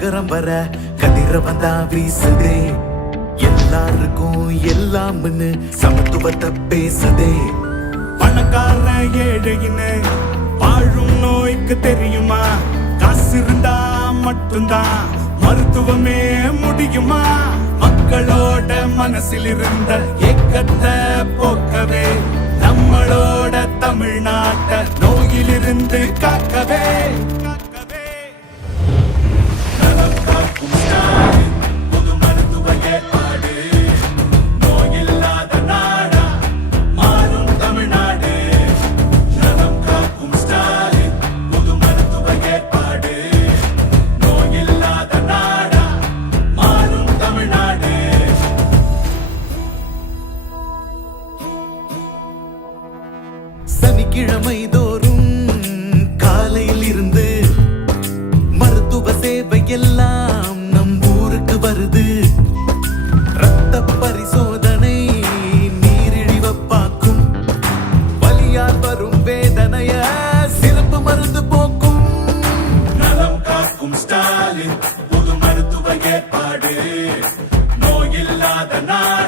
நகரம் வர கதிரவன் தான் வீசுதே. எல்லாருக்கும் எல்லாம்னு சமத்துவத்தை பேசுதே. பணக்கார ஏழைன்னு வாழும் நோய்க்கு தெரியுமா? காசு இருந்தா மட்டும்தான் மருத்துவமே முடியுமா? மக்களோட மனசில் இருந்த ஏக்கத்தை போக்கவே, நம்மளோட தமிழ்நாட்டை நோயிலிருந்து காக்கவே நலம் காக்கும் ஸ்டாலின் புது மருத்துவ ஏற்பாடு. நோயில்லாத நாடா மாறும் தமிழ்நாடு. நலம் காக்கும் ஸ்டாலின் புது மருத்துவ ஏற்பாடு. நோயில்லாத நாடா மாறும் தமிழ்நாடு. சனிக்கிழமை தோறும் காலையில் இருந்து மருத்துவ சேவை எல்லாம் நம் ஊருக்கு வருது. ரத்த பரிசோதனை, நீரிழிவப்பாக்கும், வலியால் வரும் வேதனைய சிறப்பு மருந்து போக்கும். நலம் காக்கும் ஸ்டாலின் புது மருத்துவ ஏற்பாடு. நோயில்லாத நாடு